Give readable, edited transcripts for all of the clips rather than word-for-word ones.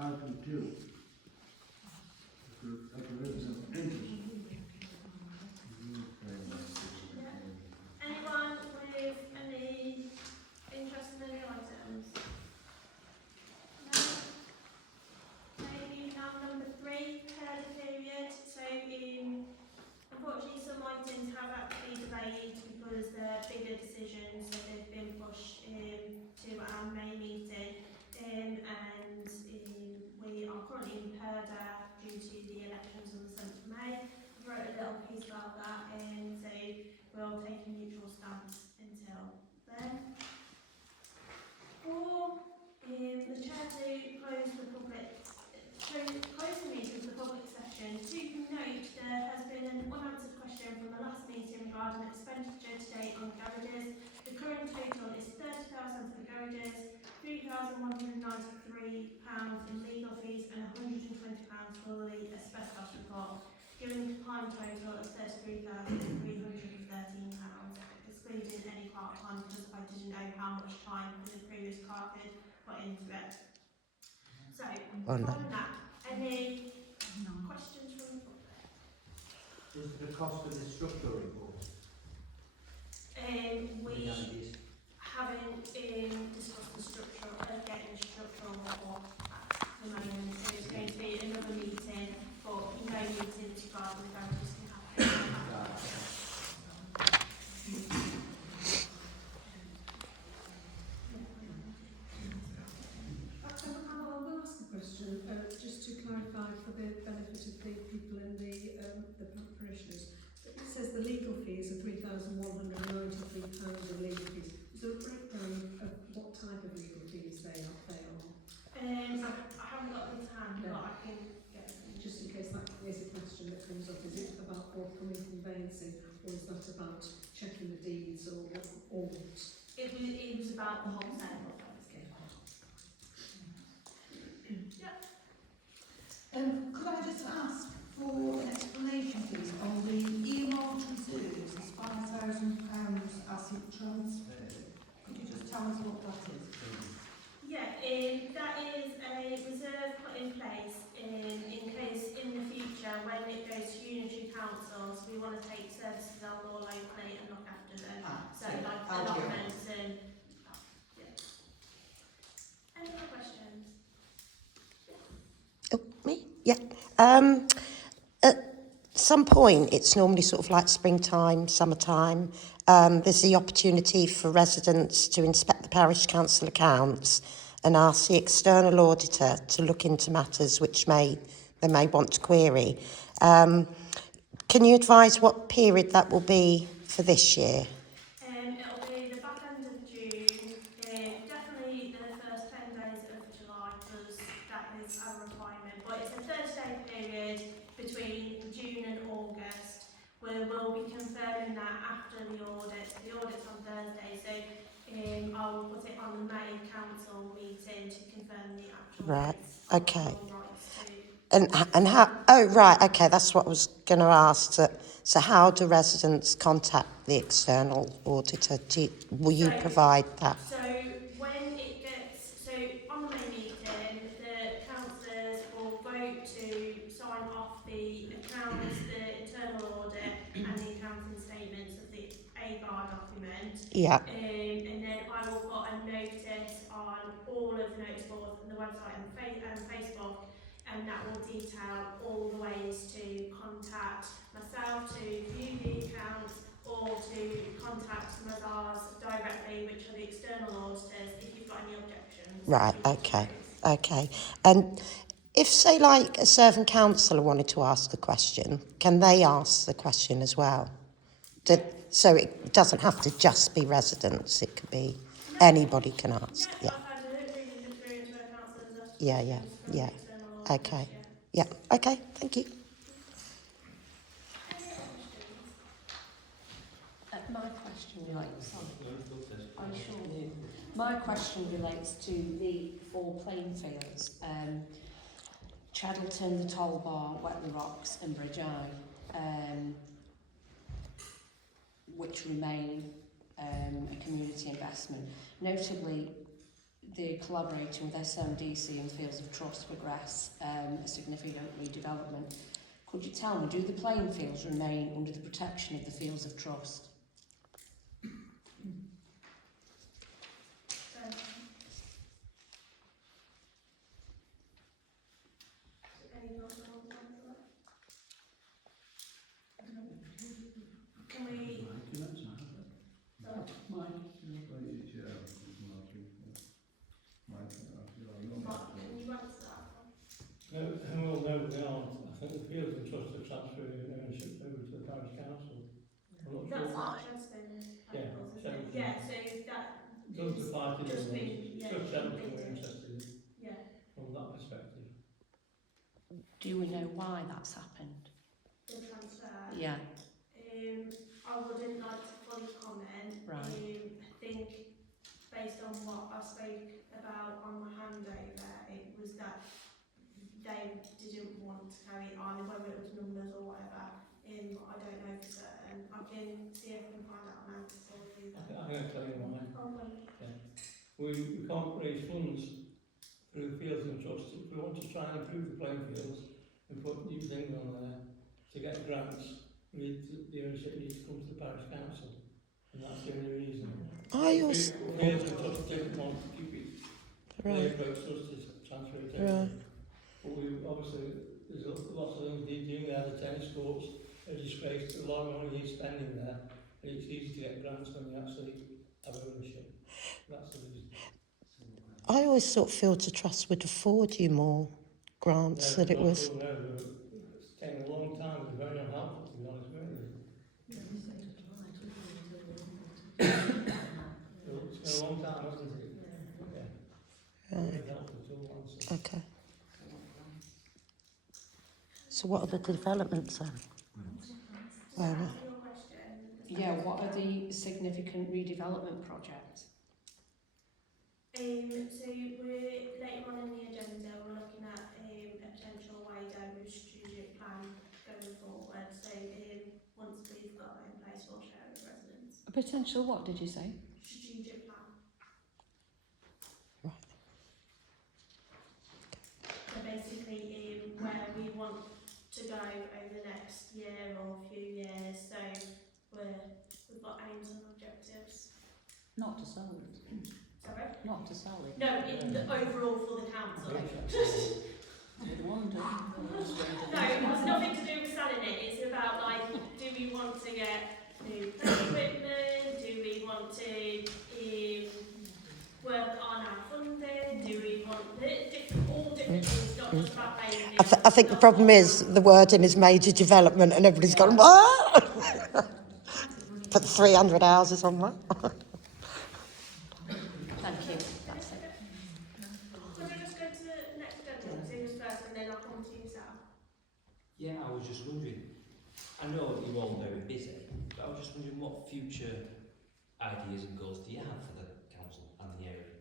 Item 2. Declaration of interest. Anyone with any interest in any items? No? Okay, now number 3, heard period. So unfortunately some items have actually delayed because they're bigger decisions, so they've been pushed to our May meeting. And we are currently in PERDA due to the elections on the 7th of May. I wrote a little piece about that, and so we'll take a neutral stance until then. Or the chair to close the meeting for the public session. To note, there has been an unanswered question from the last meeting regarding expenditure to date on garages. The current total is £30,000 for the garages, £3,193 in legal fees and £120 for the asbestos report, giving a combined total of £33,313, excluding any part-time because I didn't know how much time the previous clerk had put into it. So, following that, any questions from the public? Is the cost of the structural report? We haven't discussed the getting the structural report at the moment, so it's going to be another meeting, but no meetings regarding the garages can happen. I will ask a question, just to clarify for the benefit of the people in the parishioners. It says the legal fees are £3,193 of legal fees. Is there a breakdown of what type of legal fees they are? I haven't got them to hand, No. but I can get them. Just in case that is a question that comes up, is it about forthcoming conveyancing, or is that about checking the deeds, or what? It was about the whole sale. Could I just ask for an explanation, please, on the earmarked reserves as £5,000 asset transfer? Could you just tell us what that is, please? Yeah, that is a reserve put in place in case in the future, when it goes to unitary councils, we want to take services on more locally and look after them. So like allotments and yeah. Any other questions? Oh, me? Yeah. At some point, it's normally sort of like springtime, summertime. There's the opportunity for residents to inspect the parish council accounts and ask the external auditor to look into matters which they may want to query. Can you advise what period that will be for this year? It'll be the back end of June, definitely the first 10 days of July, because that is a requirement, but it's a 30-day period between June and August. We will be confirming that after the audit. The audit's on Thursday, so I'll put it on the May council meeting to confirm the actual dates. Okay. And how? Oh, right. Okay, that's what I was going to ask. So how do residents contact the external auditor? Will you provide that? So when it gets on the May meeting, the councillors will vote to sign off the accounts, the internal audit, and the accounting statements of the AGAR document. Yeah. And then I will put a notice on all of the notice boards and the website and Facebook. And that will detail all the ways to contact myself to view the accounts or to contact Mazars directly, which are the external auditors, if you've got any objections. Right, okay. And if, say, like a serving councillor wanted to ask a question, can they ask the question as well? So it doesn't have to just be residents, it could be anybody can ask. Yeah, I've had a really good experience with councillors. Yeah. Okay. Yeah. Okay. Thank you. My question relates to the 4 playing fields, Cheddleton, the Toll Bar, Wetley Rocks and Bridge Eye, which remain a community investment. Notably, they're collaborating with SMDC and Fields of Trust to progress a significant redevelopment. Could you tell me, do the playing fields remain under the protection of the Fields of Trust? Can we? Mark, can you answer that one? No, well, no, we aren't. I think the Fields and Trust are transferring ownership over to the parish council. I'm not That's sure. not Cheddleton Yeah, Parish, isn't it? Cheddleton. Yeah, so that Doesn't apply to the just other been, ones. yeah, Just Cheddleton we're completed. interested in Yeah. from that perspective. Do we know why that's happened? The transfer. Yeah. I wouldn't like to fully comment. Right. I think based on what I spoke about on my handover, it was that they didn't want to carry it on, whether it was numbers or whatever. I don't know for certain. I can see if I can find out an answer for you. I can explain why. Okay. We can't raise funds through the Fields and Trust. If we want to try and improve the playing fields and put new things on there to get grants, the ownership needs to come to the parish council, and that's the only reason. I also... Fields and Trust didn't want to keep it. They Right. approached us to transfer it over. Right. But we obviously, there's lots of things they do there. The tennis courts are disgraced. A lot of money he's spending there, and it's easy to get grants when you actually have ownership. That's the reason. I always thought Fields of Trust would afford you more grants than it was. No, it's taken a long time. It's very unhelpful, to be honest with you. It's been a long time, hasn't it? Yeah. Right. Very helpful to all answers. Okay. So what are the developments then? Does that answer your question? Yeah, what are the significant redevelopment projects? So we're later on in the agenda, we're looking at a potential way down with strategic plan going forward. So once we've got that in place, we'll share with residents. A potential what did you say? Strategic plan. Right. So basically, where we want to go over the next year or few years. So we've got aims and objectives. Not to sell it. Sorry. Not to sell it. No, in the overall for the council. You'd wonder. No, it has nothing to do with selling it. It's about like, do we want to get new equipment? Do we want to work on our funding? Do we want all different things, not just about paying? I think the problem is the wording is major development and everybody's gone, what? Put 300 houses on that. Thank you. That's it. Can we just go to the next agenda, see who's first, and then I'll come to you, Sam? Yeah, I was just wondering, I know you're all very busy, but I was just wondering what future ideas and goals do you have for the council and the area?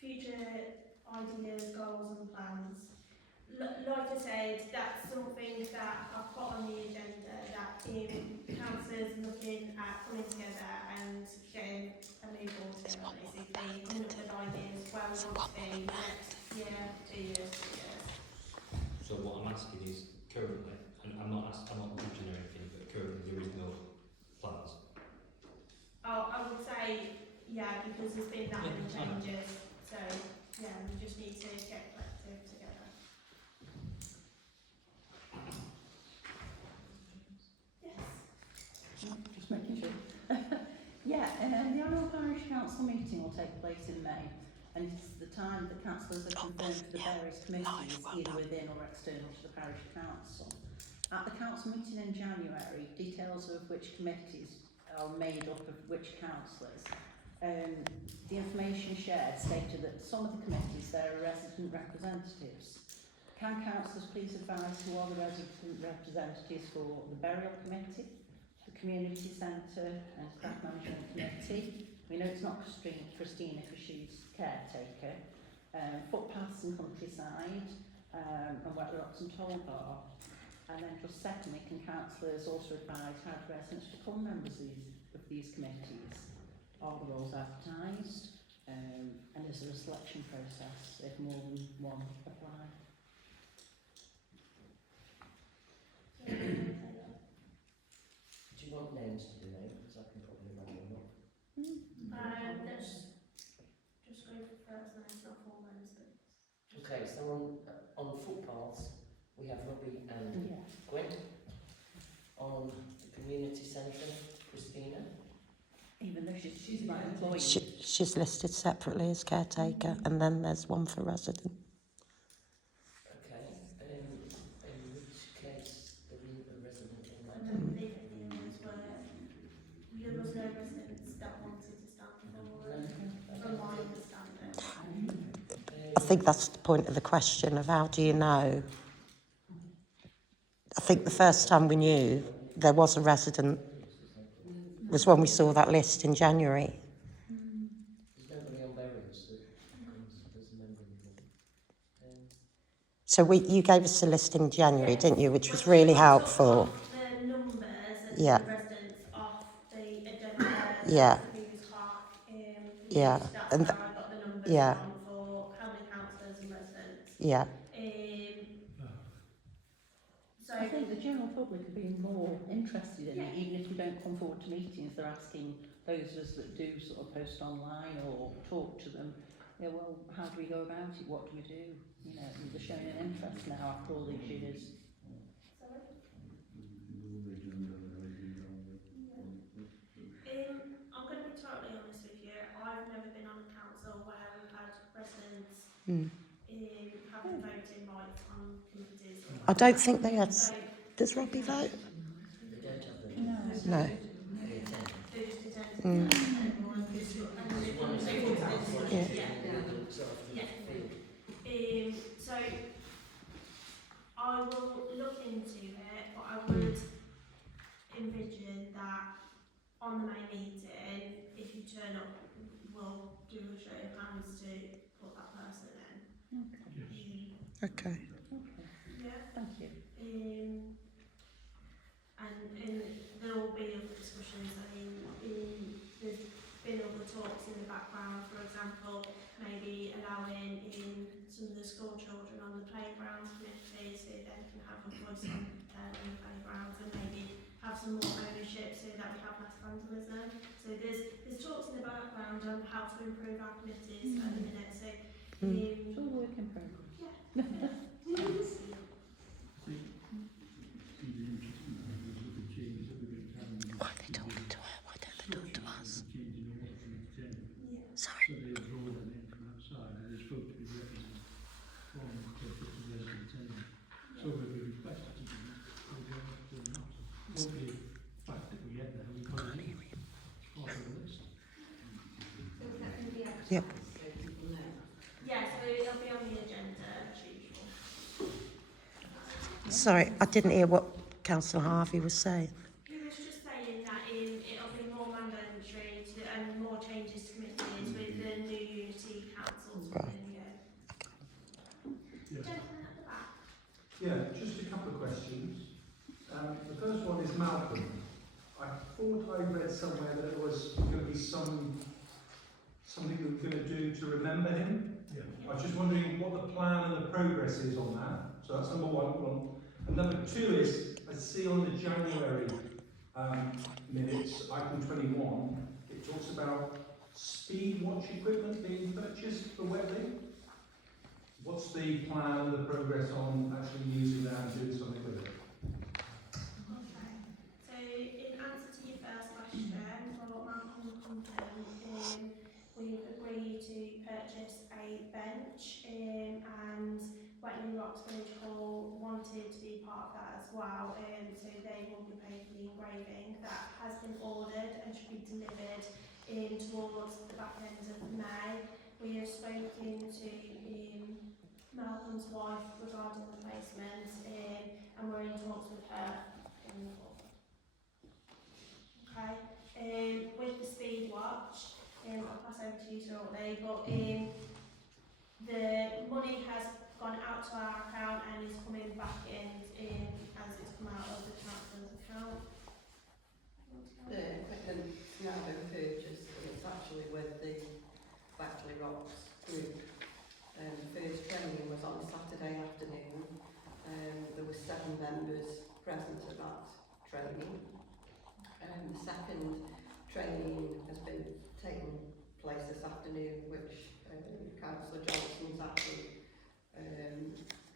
Future ideas, goals and plans. Like I said, that's something that I've put on the agenda, that councillors looking at coming together and getting a new board together, basically, coming up with ideas where we want to be next year, 2 years, 3 years. So what I'm asking is, currently, and I'm not judging or anything, but currently there is no plans. I would say, yeah, because there's been that many Yeah, I know. changes, so yeah, we just need to get collective together. Yes. Just making sure. Yeah, the annual parish council meeting will take place in May, and it's the time that councillors are confirmed for the various committees, either within or external to the parish council. At the council meeting in January, details of which committees are made up of which councillors. The information shared stated that some of the committees there are resident representatives. Can councillors please advise who are the resident representatives for the burial committee, the community centre and staff management committee? We know it's not Christina because she's caretaker. Footpaths and countryside, and wet rocks and toll bar. And then just secondly, can councillors also advise how do residents become members of these committees? Are the roles advertised? And is there a selection process if more than one apply? Do you want names to be named? Because I can probably write them up. Let's just go for first names, not full names, but Okay, so on footpaths, we have Robbie and Yeah. Gwen. On the community centre, Christina. Even though she's my employee. She's listed separately as caretaker, and then there's one for resident. Okay, in which case there isn't a resident in I that. don't believe any others were. There was no residents that wanted to stand for it, from my understanding. I think that's the point of the question of how do you know? I think the first time we knew there was a resident was when we saw that list in January. There's nobody on burials that comes as a member of the board. So you gave us a list in January, Yes. didn't you, which was really helpful. The numbers and Yeah. the residents off the agenda. Yeah. The previous clerk. Yeah. That's And where I got the numbers yeah. from for how many councillors and residents. Yeah. So I think the general public are being more interested in it, even if they don't come forward to meetings. They're asking those of us that do sort of post online or talk to them, yeah, well, how do we go about it? What do we do? You know, they're showing an interest now after all these years. Sorry? I'm going to be totally honest with you. I've never been on a council where we've had residents having voting rights on committees. I don't think they had. So, Does Robbie vote? They don't have the No. they attend. they just attend. So I will look into it, but I would envision that on the main meeting, if you turn up, we'll do a show of hands to put that person in. Okay. Yeah. Thank you. And there will be other discussions. I mean, there's been other talks in the background, for example, maybe allowing in some of the school children on the playground committee so they can have a voice on the playgrounds, and maybe have some more ownership so that we have less vandalism. So there's talks in the background on how to improve our committees at the minute. So It's all work in progress. Why are they talking to her? Why don't they talk to us? Sorry. So they draw them in from outside, and they're supposed to be represented from the residents anyway. So when we request it, we'll go up to the council. Won't be the fact that we get there, we can't hear it. It's part of the list. Yep. Yeah, so it'll be on the agenda as usual. Sorry, I didn't hear what Councillor Harvey was saying. He was just saying that it'll be more mandatory and more changes to committees with the new unity councils within the Yeah. Gentleman at the back. Yeah, just a couple of questions. The first one is Malcolm. I thought I read somewhere that there was going to be something we were going to do to remember him. Yeah. I was just wondering what the plan and the progress is on that. So that's number one. And number two is, I see on the January minutes, item 21, it talks about speed watch equipment being purchased for Webley. What's the plan and the progress on actually using that and doing something with it? Okay. So in answer to your first question, for Malcolm Compton, we've agreed to purchase a bench, and Wetney Rocks Village Hall wanted to be part of that as well, so they will be paying for the engraving. That has been ordered and should be delivered towards the back end of May. We have spoken to Malcolm's wife regarding the placement, and we're in talks with her going forward. Okay, with the speed watch, I'll pass over to you shortly, but the money has gone out to our account and is coming back in as it's come out of the council's account. The equipment now been purchased, and it's actually with the Backley Rocks group. The first training was on Saturday afternoon. There were 7 members present at that training. The second training has been taking place this afternoon, which Councillor Johnson's actually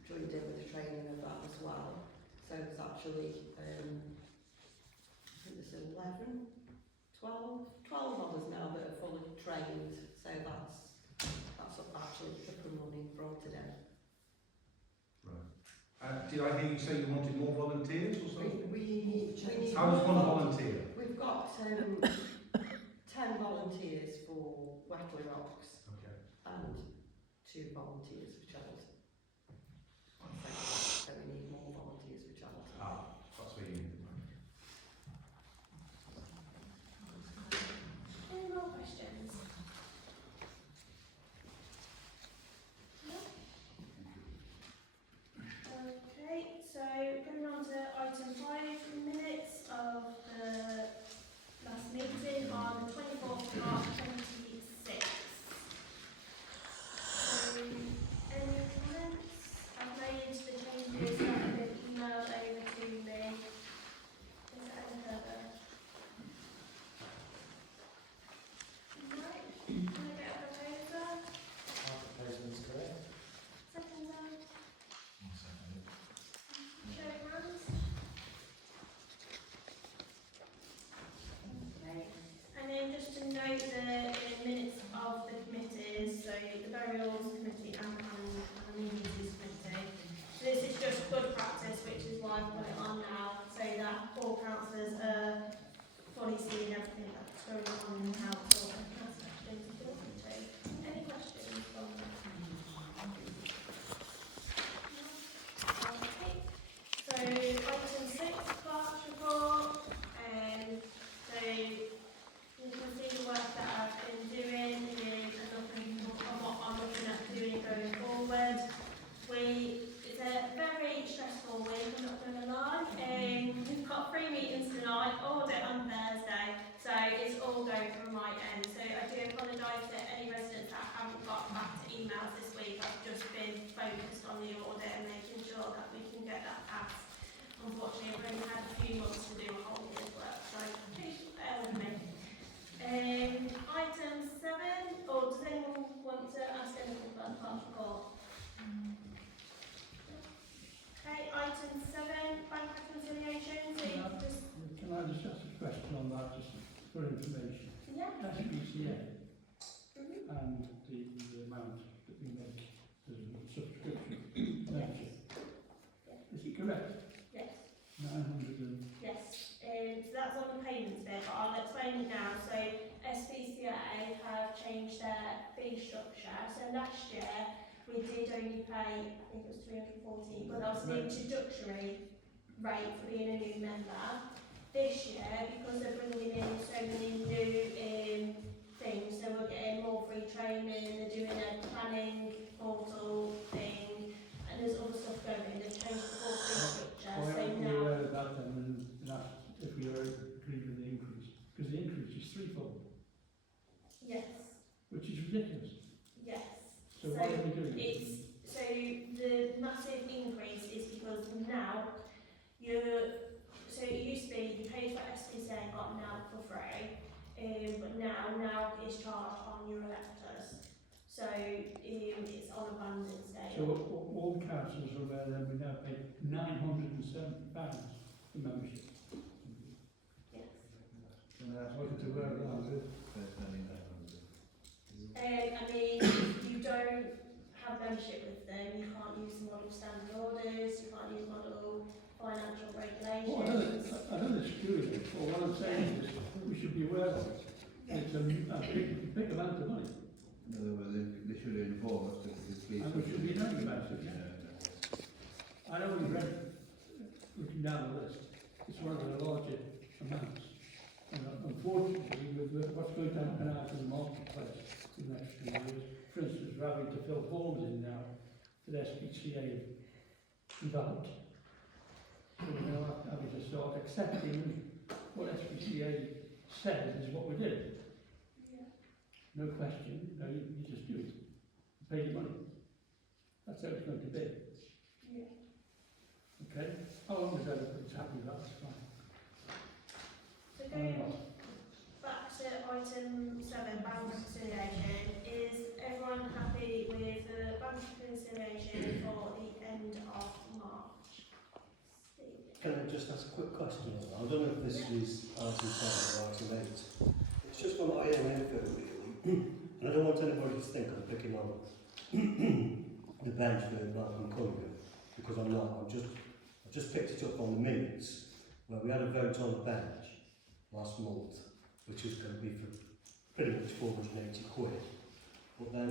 joined in with the training of that as well. So there's actually, I think there's 11, 12 of us now that are fully trained. So that's actually up and running from today. Right. Did I hear you say you wanted more volunteers or something? We need How does one volunteer? We've got 10 volunteers for Wettley Rocks. Okay. And 2 volunteers for Cheddleton. So we need more volunteers for Cheddleton. That's where you need them. Any more questions? No? Okay, so going on to item 5, minutes of the last meeting on the 24th of March 2026. Any comments? I've made the changes that have been emailed over to me. Is there any further? No? Can I get a proposer? Our proposal is correct. Seconder? Show of hands? Okay. And then just to note the minutes of the committees, so the Burials Committee and Amenities Committee. So this is just good practice, which is why I've put it on now, so that all councillors are fully seeing everything that's going on in the council and that's actually important to. Any questions from that? Okay. So item 6, clerk's report. So you can see the work that I've been doing is looking on what I'm looking at doing going forward. It's a very stressful week, I'm not going to lie. We've got 3 meetings tonight, audit on Thursday, so it's all going from my end. So I do apologise to any residents that haven't got back to emails this week. I've just been focused on the audit and making sure that we can get that passed. Unfortunately, I've only had a few months to do a whole year's work, so please bear with me. Item 7, or does anyone want to ask anything about the clerk's report? Okay, item 7, bank reconciliation. So you just, Can I just ask a question on that, just for information? yeah. SPCA and the amount that we make as a subscription membership. Is it correct? Yes. 900 and... Yes. So that's on the payments bit, but I'll explain it now. So SPCA have changed their fee structure. So last year we did only pay, I think it was 340, but that was the introductory rate for being a new member. This year, because they're bringing in so many new things, so we're getting more free training, they're doing a planning portal thing, and there's other stuff going. They've changed the whole fee structure. Why So aren't we now, aware of that then and ask if we are agreed with the increase? Because the increase is threefold, yes, which is ridiculous. yes. So why are we doing it? So the massive increase is because now so it used to be you paid for SPCA and got now for free, but now it's charged on your electors. So it's on a banding scale. So all the councils are aware that we now pay £907 for membership. Yes. I wasn't aware of that, was it? I mean, if you don't have membership with them, you can't use the model standard orders, you can't use model financial regulations. I know it's true, but what I'm saying is we should be aware of it. It's a big amount of money. No, but they should inform us that it's And we should be knowing about it. I know we read, looking down the list, it's one of the larger amounts. And unfortunately, with what's going to happen out in the marketplace in the next few years, for instance, we're having to fill forms in now to that SPCA developed. So we're now having to start accepting what SPCA says is what we do. Yeah. No question, you just do it. You pay your money. That's how it's going to be. Yeah. Okay? How long is everybody's happy with that? That's fine. So going back to item 7, bank reconciliation, is everyone happy with the bank reconciliation for the end of March? Steve? Can I just ask a quick question? I don't know if this is item 7 or item 8. It's just on IMA really, and I don't want anybody to think I'm picking on the bench for Malcolm Cunningham, because I'm not. I've just picked it up on the minutes where we had a vote on the bench last month, which is going to be for pretty much 480 quid. But then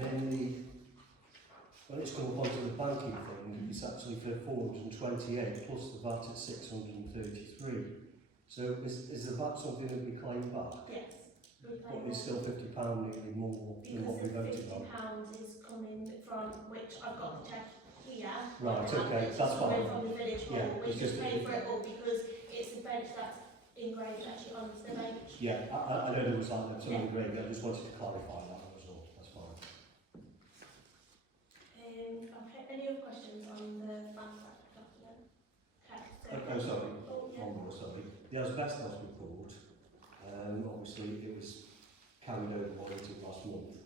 when it's come up onto the banking thing, it's actually for 428 plus the VAT at 633. So is the VAT something that we claim back? Yes. But it's still £50 nearly more than what we voted on. Because the £50 is coming from, which I've got the check here. Right, okay, that's fine. From the village hall, Yeah, we it's just just pay for it all because it's a bench that's engraved actually onto the bench. Yeah, I know there was like something great. I just wanted to clarify that was all. That's fine. Okay, any other questions on the bank document? Okay, so Sorry. oh, yeah. One more, sorry. The asbestos report, obviously it was carried over what it took last month,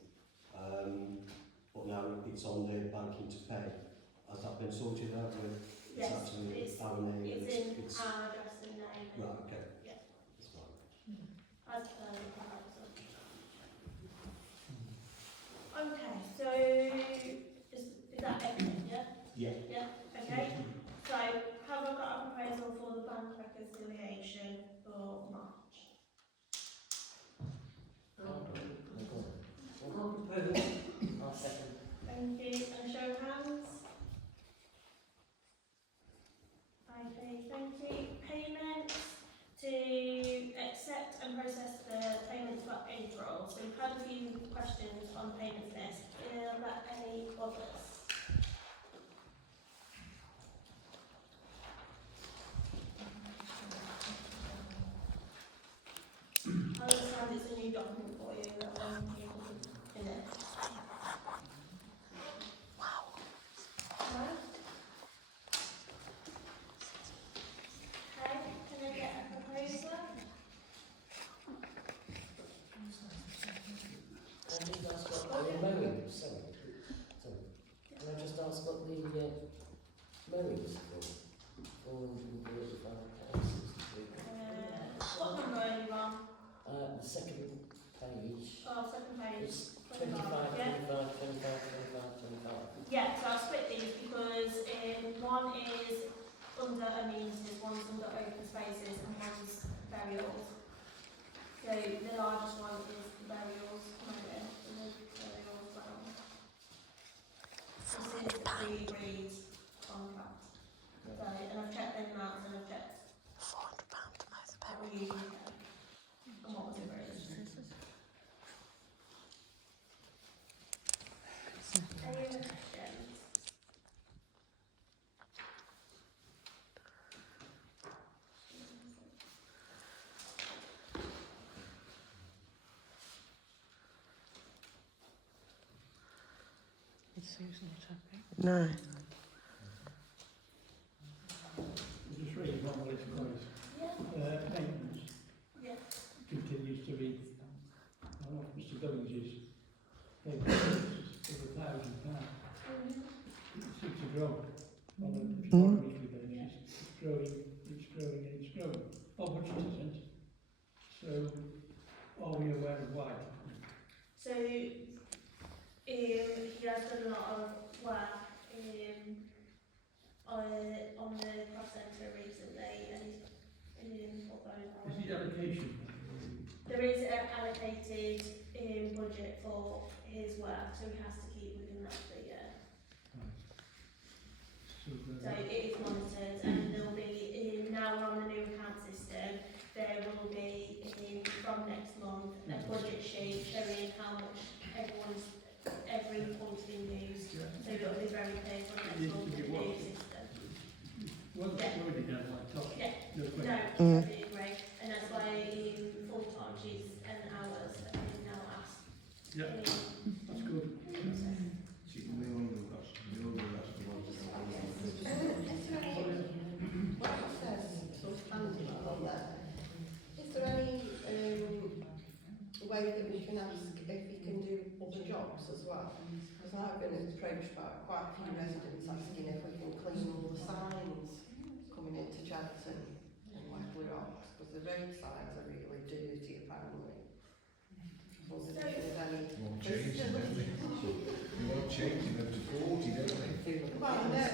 but now it's on the banking to pay. Has that been sorted out with? Yes, It's actually it's our name. in our address and name. Right, okay. Yeah. That's fine. As per the proposal. Okay, so is that everything, yeah? Yeah. Yeah, okay. So have I got a proposal for the bank reconciliation for March? I'll second. Thank you, and show of hands. Okay, thank you. Payments to accept and process the payments for April. So we've had a few questions on the payments list. Are there any others? I understand it's a new document for you that one in it. Wow. Right. Okay, can I get a proposal? Can I just ask what the mowing, sorry. Can I just ask what the mowing is for? £435. What number are you on? The second page. Oh, second page. It's 25, 25, Yeah. 25, 25, 25. Yeah, so I'll split these because one is under amenities, one's under open spaces, and one's burials. So the largest one is the burials, maybe, and the burials round. This is the pre-agreed contract. So, and I've checked the amounts and I've checked £400 to mow the what we burial. usually pay. And what was agreed. Any other questions? No. Just reading on what it's called. Yeah. Maintenance Yeah. continues to be, I don't know if Mr. Billings is, over £1,000. It seems to grow on a weekly basis. It's growing, it's growing, and it's growing. Oh, which it isn't. So, are we aware of why? So, he has done a lot of work on the cross centre recently, and he's put those on. Is the allocation? There is an allocated budget for his work, so he has to keep within that for the year. So it is monitored, and there will be, now we're on the new account system, there will be, from next month, a budget sheet showing how much every point's been used Yeah. So we've got to be very careful It next needs to month be with the what? new system. Wasn't Yeah. already done like top. Yeah. No No, question. I totally agree. And that's why in full time she's an hours have been now asked. Yeah, that's good. Is there any way that we can ask if he can do other jobs as well? Because I've been approached by quite a few residents asking if we can clean all the signs coming into Cheddleton and Wackley Rocks, because the road signs are really dirty apparently. Wondered if there's any... Won't change them, don't they? You won't change them to 40, don't they? Well, I know that's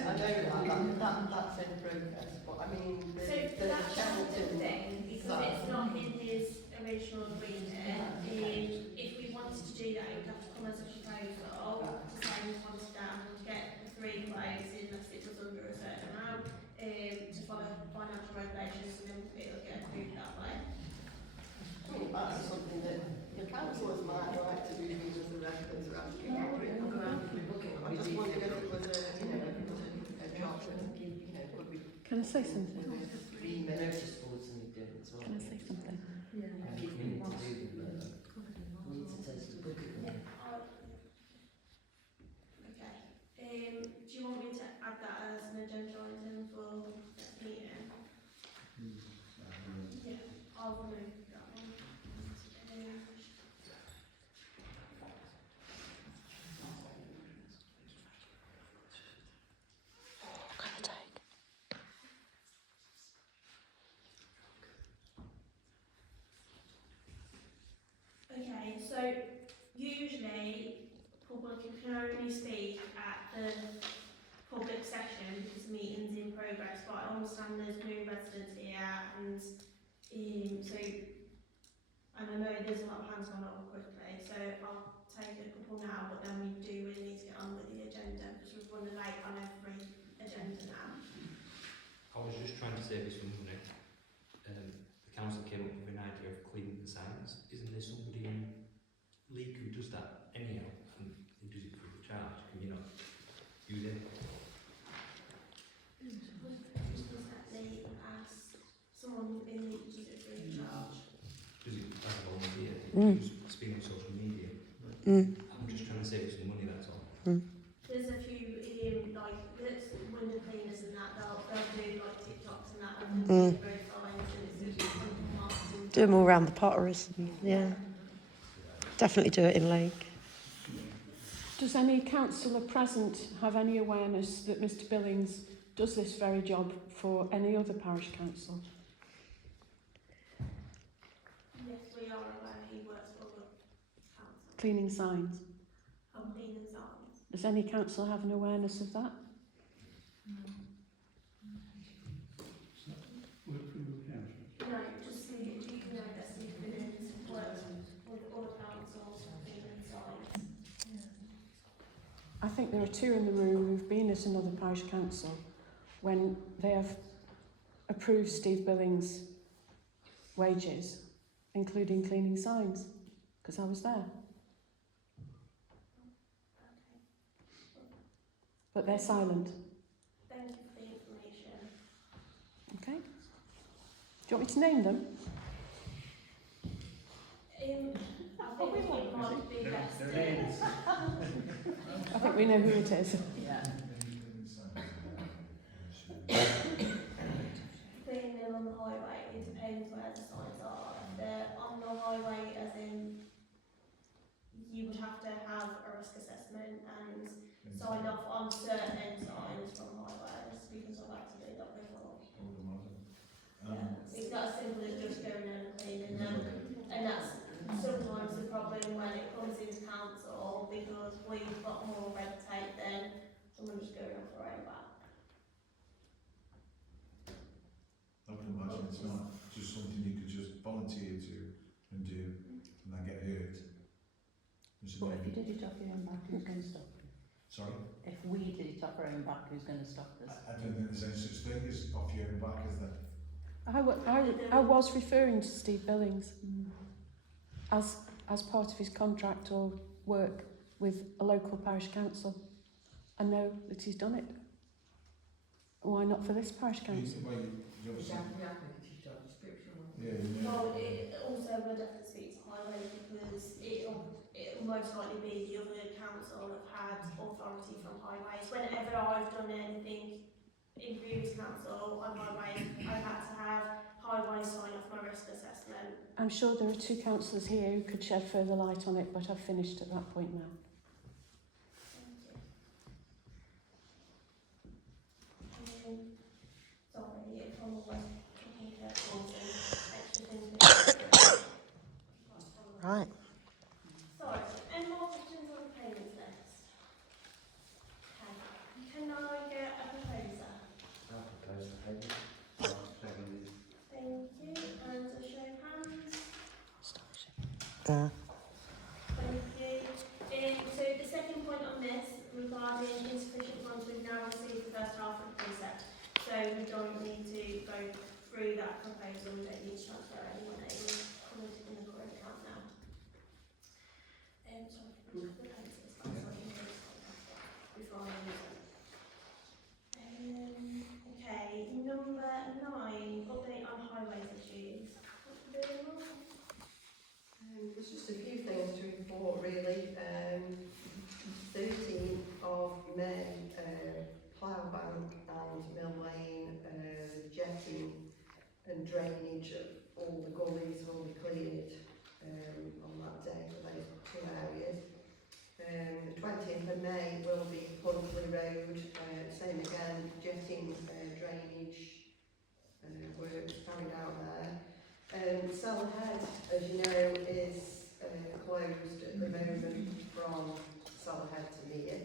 in progress, but I mean, the So that's the Cheddleton thing, because it's not in his original agreement. If we wanted to do that, it would have to come as a proposal to say we wanted that and to get the 3 quotes unless it was under a certain amount to follow financial regulations, and then it would get approved that way. I mean, that's something that the councillors might like to do because the residents are asking for it. I just wondered if it was a, you know, if it was a job that, you know, could be... Can I say something? Notice boards and we do it as well. Can I say something? We need to do them, we need to take the book at them. Okay. Do you want me to add that as an agenda item for next meeting? Yeah, I'll remove that one. Okay, so usually public can only speak at the public session because the meeting's in progress, but I understand there's new residents here and so, and I know there's a lot of hands gone up quickly, so I'll take a couple now, but then we do really need to get on with the agenda because we've run late on every agenda now. I was just trying to save us some money. The council came up with an idea of cleaning the signs. Isn't there somebody in League who does that anyhow and who does it free of charge? Can you not use it? Exactly as someone in the does it free of charge. Does it as a volunteer? It's been on social media. I'm just trying to save us some money, that's all. There's a few like window cleaners and that they'll do like TikToks and that and road signs and it's marketing. Do them all around the potteries. Yeah. Definitely do it in Lake. Does any councillor present have any awareness that Mr Billings does this very job for any other parish council? Yes, we are aware he works for the council. Cleaning signs. Cleaning signs. Does any council have an awareness of that? Work for the council. No, just do you know that Steve Billings works with other councils cleaning signs? I think there are 2 in the room who've been at another parish council when they have approved Steve Billings' wages, including cleaning signs, because I was there. But they're silent. Thank you for the information. Okay. Do you want me to name them? I think it might be best I think we know who it is. Yeah. cleaning them on the highway, it depends where the signs are. If they're on the highway, as in you would have to have a risk assessment and sign off on certain signs from highways because I've had to do that before. Yeah, it's not as simple as just going in and cleaning them, and that's sometimes the problem when it comes into council because we've got more red tape than someone just going off their own back. I can imagine it's not just something you could just volunteer to and do and then get hurt. But if you did it off your own back, who's going to stop you? Sorry? If we did it off our own back, who's going to stop us? I don't think there's any such thing as off your own back, is there? I was referring to Steve Billings as part of his contract or work with a local parish council. and know that he's done it. Why not for this parish council? Well, it also would have to speak to highways because it'll most likely be the other council have had authority from highways. Whenever I've done anything in previous council on highways, I've had to have highways sign off my risk assessment. I'm sure there are two councillors here who could shed further light on it, but I've finished at that point now. Sorry, if I'm always talking to extra things. Right. Sorry, any more questions on the payments list? Okay, can I get a proposer? I'll propose the payment. Thank you, and a show of hands. There. Thank you. So the second point on this regarding insufficient funds, we've now received the first half of the precept. So we don't need to go through that proposal, we don't need to transfer anyone over. It's covered in the current account now. Sorry, the proposals, that's what you need before I use it. Okay, number 9, update on highways issues. What's the doing wrong? There's just a few things to report really. 13th of May, Ploughbank and Mill Lane, the jetting and drainage of all the gullies will be cleared on that day for those 2 areas. The 20th of May will be Huntley Road, same again, jetting, drainage works carried out there. Sellerhead, as you know, is closed at the moment from Sellerhead to Mere.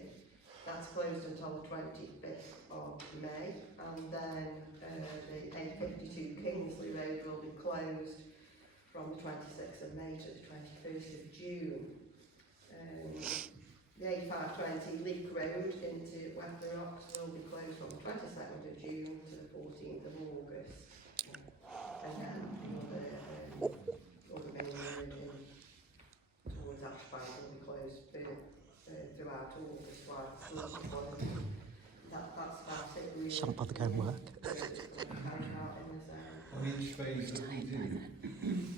That's closed until the 25th of May, and then the A52 Kingsley Road will be closed from the 26th of May to the 21st of June. The A520 Leek Road into Weather Rocks will be closed from the 22nd of June to the 14th of August. And then the other main road towards Ashby will be closed throughout August. That's about it really. Shan't bother going work. On each phase that we do,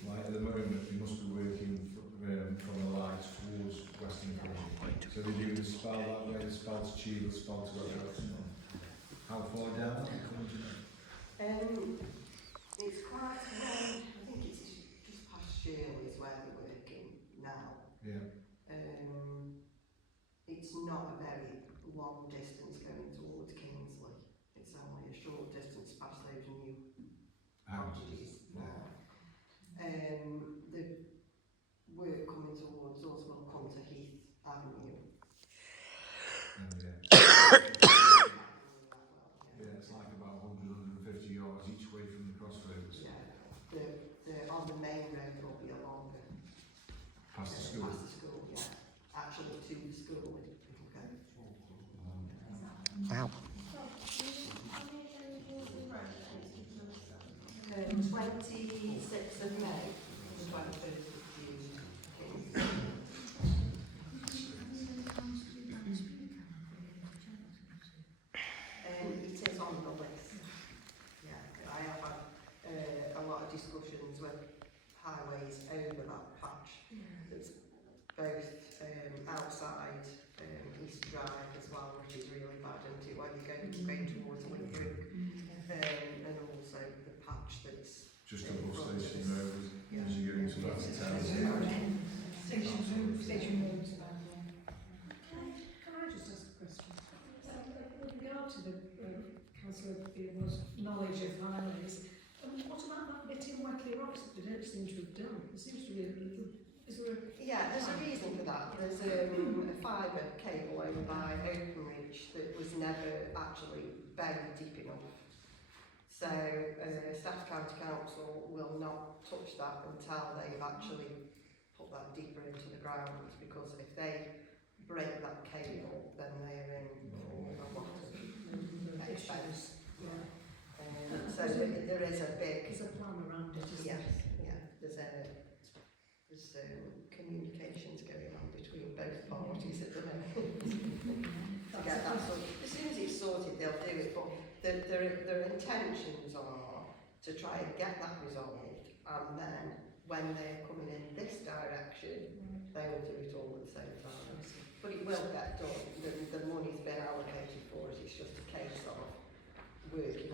like at the moment, we must be working from the lights towards Western Parish. So we do the spell that way, the spell to Cheadle, the spell to Cheddleton. How far down are we coming to now? It's quite I think it's just past Shirley is where we're working now. Yeah. It's not a very long distance going towards Kingsley. It's only a short distance past those new houses. The work coming towards us will come to Heath Avenue. Yeah, it's like about 100, 150 yards each way from the crossroads. Yeah, on the main road will be a longer. Past the school? Past the school, yeah. Actually to the school. Wow. 26th of May, the 21st of June. It is on the list. Yeah, I have had a lot of discussions with highways over that patch. That's both outside East Drive as well, which is really bad, and when you go towards Lincoln, and also the patch that's just above Station Road, yeah. as you go into that town. Station Road is about there. Can I just ask a question? With regard to the Councillor Beardmore's knowledge of highways, what about that bit in Wetley Rocks that they don't seem to have done? There seems to be a little... Is there a... Yeah, there's a reason for that. There's a fibre cable over by Openridge that was never actually buried deep enough. So Staffs County Council will not touch that until they've actually put that deeper into the ground, because if they break that cable, then they're in for a lot of expense. So there is a big... There's a plan around it, isn't yeah, there? yeah. There's communications going on between both parties at the moment. to get that sorted. As soon as it's sorted, they'll do it, but their intentions are to try and get that resolved, and then when they're coming in this direction, they will do it all at the same time. But it will get done. The money's been allocated for it. It's just a case of working